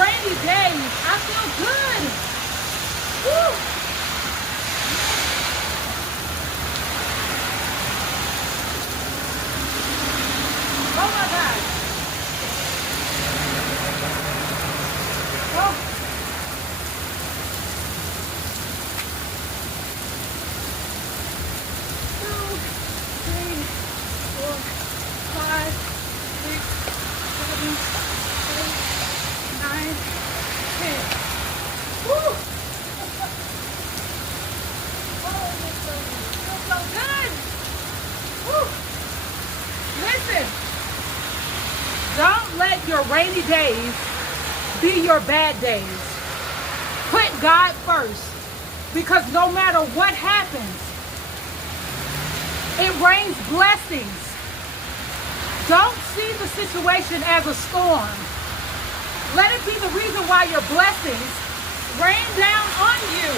rainy days, I feel good. Woo. Oh my God. Oh. 2, 3, 4, 5, 6, 7, 8, 9, 10. Woo! Oh, feels so good. Woo! Listen, don't let your rainy days be your bad days. Put God first, because no matter what happens, it rains blessings. Don't see the situation as a storm. Let it be the reason why your blessings rain down on you.